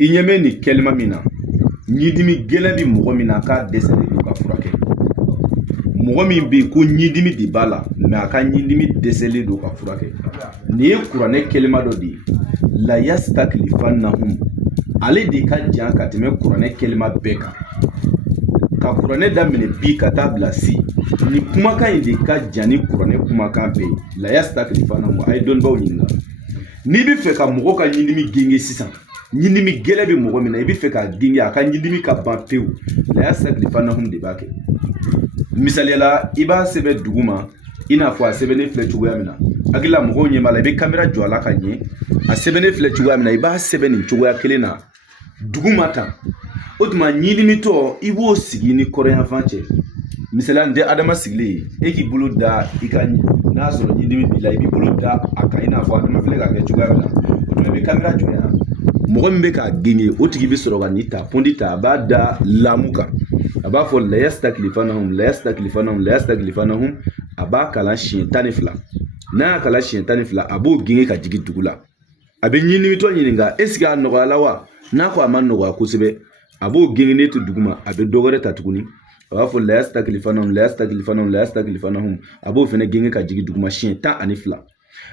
i ɲɛmɛ ni kelima min na ɲidimi gɛlɛn bi mɔgɔ min na k'a dɛsɛlen don ka furakɛ. Mɔgɔ min bɛ ko ɲidimi de b'a la mais a ka ɲidimi dɛsɛlen don ka furakɛ. Nin ye kuranɛ kelima dɔ de ye. La yastakilifannahum, ale de ka jan ka tɛmɛ kuranɛ kelima bɛɛ kan. Ka kuranɛ daminɛ bi ka taa bila si, ni kumakan in de ka jan ni kuranɛ kumakan bɛɛ ye. La yastakilifannahum, a ye dɔnnibaw ɲininka. N'i bɛ fɛ ka mɔgɔ ka ɲidimi genge sisan, ɲidimi gɛlɛn bɛ mɔgɔ min na, i bɛ fɛ k'a genge a ka ɲidimi ka ban pewu, la yastakilifannahum de b'a kɛ. Misaliyala i b'a sɛbɛn dugu ma i n'a fɔ a sɛbɛnnen filɛ cogoya min na. Hakilila mɔgɔw ɲɛ b'a la, i bɛ kamera jɔ a la ka ɲɛ, a sɛbɛnnen filɛ cogoya min na, i b'a sɛbɛn nin cogoya kelen na dugu ma tan. O tuma ɲidimitɔ i b'o sigi ni kɔrɔyanfan cɛ. Misaliya n tɛ adama sigilen e k'i bolo da i ka, n'a sɔrɔ ɲidimi b'i la i b'i bolo da a kan i n'a fɔ adama filɛ k'a kɛ cogoya min na. O tuma i bɛ kamera jɔ yan, mɔgɔ min bɛ k'a genge o tigi bɛ sɔrɔ ka nin ta pɔndi ta, a b'a da lamu kan, a b'a fɔ la yastakilifannahum, la yastakilifannahum, la yastakilifannahum, a b'a kalan siɲɛ 12. N'a y'a kalan siɲɛ 12 a b'o genge ka jigin dugu la. A bɛ ɲinimitɔ ɲininka est-ce que a nɔgɔyala wa? N'a ko a ma nɔgɔya kosɛbɛ, a b'o gengenen to dugu ma, a bɛ dɔ wɛrɛ ta tuguni, a b'a fɔ la yastakilifannahum, la yastakilifannahum, la yastakilifannahum, a b'o fɛnɛ genge ka jigin dugu ma siɲɛ 12.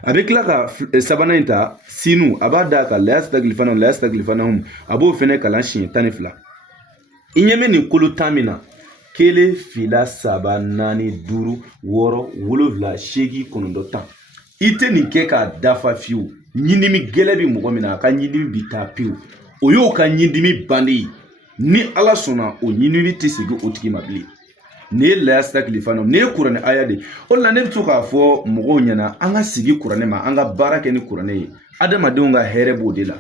A bɛ tila ka sabanan in ta sinu, a b'a da kan la yastakilifannahum, la yastakilifannahum, a b'o fɛnɛ kalan siɲɛ 12. I ɲɛ bɛ nin kolo 10 min na, 1, 2, 3, 4, 5, 6, 7, 8, 9, 10. I tɛ nin kɛ k'a dafa fiyewu. Ɲidimi gɛlɛn bi mɔgɔ min na a ka ɲidimi bi taa pewu. O y'o ka ɲidimi bannen ye. Ni Ala sɔnna o ɲidimi tɛ segin o tigi ma bilen. Nin ye la yastakilifannahum, nin ye kuranɛ aya de. O la ne bɛ to k'a fɔ mɔgɔw ɲɛna an ka sigi kuranɛ ma, an ka baara kɛ ni kuranɛ ye. Adamadenw ka hɛrɛ b'o de la.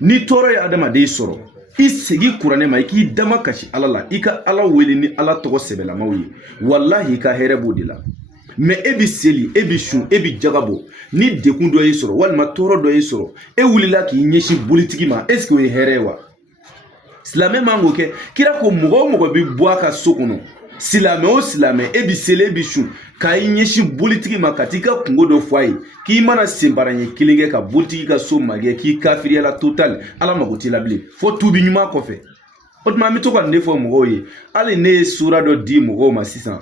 Ni tɔɔrɔ ye adamaden sɔrɔ, i segi kuranɛ ma, i k'i dama kasi Ala la, i ka Ala wele ni Ala tɔgɔ sɛbɛlamaw ye. Wallahi i ka hɛrɛ b'o de la. Mais e bi seli, e bi sun, e bi jagabɔ. Ni dekun dɔ y'i sɔrɔ walima tɔɔrɔ dɔ y'i sɔrɔ, e wulila k'i ɲɛsin bolitigi ma, est-ce que o ye hɛrɛ ye wa? Silamɛ man k'o kɛ. Kira ko mɔgɔ o mɔgɔ bi bɔ a ka so kɔnɔ, silamɛ o silamɛ, e bi seli, e bi sun, k'a i ɲɛsin bolitigi ma ka t'i ka kungo dɔ fɔ a ye, k'i mana senbara ɲɛ kelen kɛ ka bolitigi ka so magɛ, k'i kafiriyala total, Ala mago t'i la bilen, fo tuubi ɲuman kɔfɛ. O tuma an bɛ to ka nin de fɔ mɔgɔw ye, hali ne ye sura dɔ di mɔgɔw ma sisan,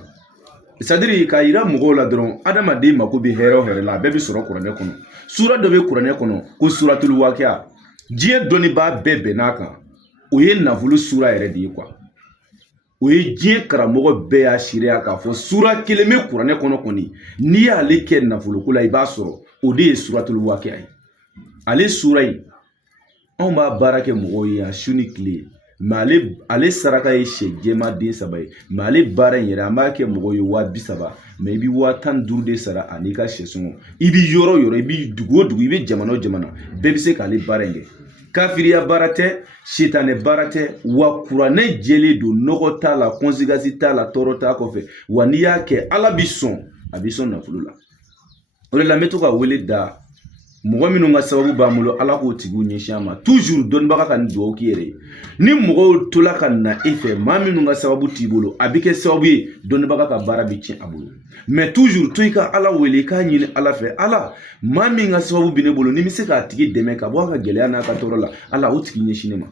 c'est-à-dire k'a yira mɔgɔw la dɔrɔn adamaden mako bɛ hɛrɛ o hɛrɛ la, a bɛɛ bɛ sɔrɔ kuranɛ kɔnɔ. Sura dɔ bɛ kuranɛ kɔnɔ ko suratul waqi'a, diɲɛ dɔnnibaa bɛɛ bɛnn'a kan, o ye nafolo sura yɛrɛ de ye quoi. O ye diɲɛ karamɔgɔ bɛɛ y'a sariya k'a fɔ sura kelen bɛ kuranɛ kɔnɔ kɔni, n'i y'ale kɛ nafoloko la i b'a sɔrɔ, o de ye suratul waqi'a ye. Ale sura in anw b'a baara kɛ mɔgɔw ye a su ni tile, mais ale saraka ye sɛ jɛma den 3 ye, mais ale baara in yɛrɛ an b'a kɛ mɔgɔw ye 30,000, mais i bi 15,000 de sara ani ka sɛ sɔngɔ. I bi yɔrɔ o yɔrɔ, i bi dugu o dugu, i bi jamana o jamana, bɛɛ bɛ se k'ale baara in kɛ. Kafiriya baara tɛ, sitanɛ baara tɛ, wa kuranɛ jɛlen don, nɔgɔ t'a la, conséquence t'a la, tɔɔrɔ t'a kɔfɛ, wa n'i y'a kɛ Ala bi sɔn, a bi sɔn nafolo la. O de la n bɛ to ka wele da mɔgɔ minnu ka sababu b'an bolo, Ala k'o tigiw ɲɛsin an ma. Toujours dɔnnibaga ka nin dugawu k'i yɛrɛ ye. Ni mɔgɔw tola ka na e fɛ, maa minnu ka sababu t'i bolo, a bɛ kɛ sababu ye dɔnnibaga ka baara bɛ tiɲɛ a bolo. Mais toujours to i ka Ala wele, i k'a ɲini Ala fɛ. Ala, maa min ka sababu bɛ ne bolo, ni bɛ se k'a tigi dɛmɛ ka bɔ a ka gɛlɛya n'a ka tɔɔrɔ la, Ala o tigi ɲɛsin ne ma.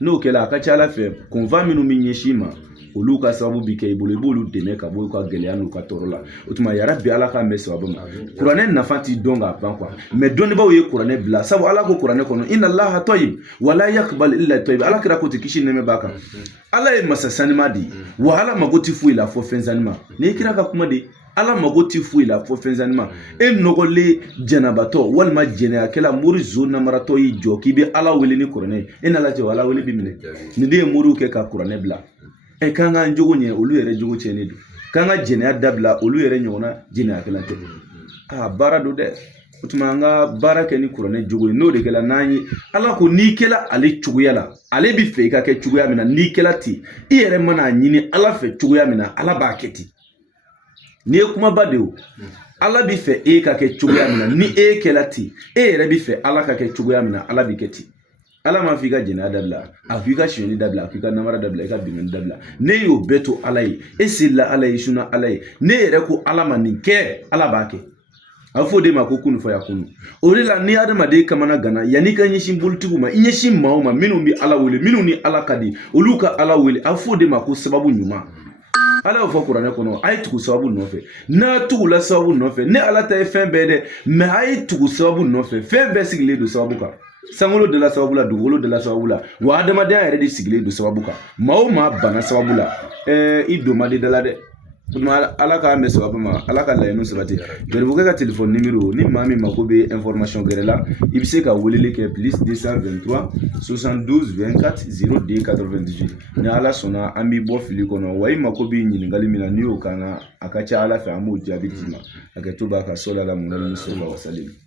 N'o kɛla a ka ca Ala fɛ, kunfan minnu bɛ ɲɛsin ma, olu ka sababu bi kɛ i bolo, i b'olu dɛmɛ ka bɔ u ka gɛlɛya n'u ka tɔɔrɔ la. O tuma yarabi Ala k'an bɛ sababu ma. Kuranɛ nafa t'i dɔn k'a ban quoi. Mais dɔnnibaaw ye kuranɛ bila, sabu Ala ko kuranɛ kɔnɔ inna Allaha tayyib wa la yaqbalu illa tayyib. Ala kira ko ten kisi nɛmɛ b'a kan. Ala ye masa sanima de ye, wa Ala mago tɛ foyi la fɔ fɛn sanima. Ni kira ka kuma de, Ala mago tɛ foyi la fɔ fɛn sanima. E nɔgɔlen jɛnabatɔ walima jɛnɛyakɛla mori zo namaratɔ y'i jɔ k'i bɛ Ala wele ni kuranɛ ye, e n'Ala cɛ Ala wele b'i minɛ. Nin de ye moriw kɛ ka kuranɛ bila. K'an k'an jogo ɲɛ, olu yɛrɛ jogo tiɲɛnen don. K'an ka jɛnɛya dabila, olu yɛrɛ ɲɔgɔnna jɛnɛyakɛla tɛ. Baara don dɛ. O tuma an ka baara kɛ ni kuranɛ jogo ye, n'o de kɛla n'an ye. Ala ko n'i kɛla ale cogoya la, ale bɛ fɛ i ka kɛ cogoya min na, n'i kɛla ten, i yɛrɛ mana ɲini Ala fɛ cogoya min na, Ala b'a kɛ ten. Nin ye kumaba de ye o. Ala bɛ fɛ e ka kɛ cogoya min na, ni e kɛla ten, e yɛrɛ bɛ fɛ Ala ka kɛ cogoya min na, Ala bɛ kɛ ten. Ala m'a fɔ i ka jɛnɛya dabila, a fɔ i ka sonyali dabila, a fɔ i ka namara dabila, i ka bingani dabila. Ne y'o bɛɛ to Ala ye, e selila Ala ye, i sunna Ala ye. Ne yɛrɛ ko Ala ma nin kɛ, Ala b'a kɛ. a fɔ de ma ko kunu faya kunu o de la ni adamaden kamana gana yanni ka ɲɛsin politigiw ma i ɲɛsin maaw ma minnu bɛ ala wele minnu ni ala ka di olu ka ala wele a fɔ de ma ko sababu ɲuman ala y'o fɔ kuranɛ kɔnɔ a ye tugu sababu nɔfɛ n'a tugula sababu nɔfɛ ne ala ta ye fɛn bɛɛ dɛ mɛ a ye tugu sababu nɔfɛ fɛn bɛɛ sigilen don sababu kan sankolo de la sababu la dugukolo de la sababu la wa adamadenya yɛrɛ de sigilen don sababu kan maa o maa bana sababu la i don man di da la dɛ ala k'an bɛ sababu ma ala ka laɲiniw sabati garibukɛ ka telefɔni nimero ni maa min mako bɛ information gɛrɛ la i bɛ se ka weleli kɛ plus 223 72 24 02 98 ni ala sɔnna an b'i bɔ fili kɔnɔ wa i mako bɛ ɲininkali min na n'i y'o kan a ka ca ala fɛ an b'o jaabi d'i ma a kɛ to b'a ka so la mun na ni so la wasali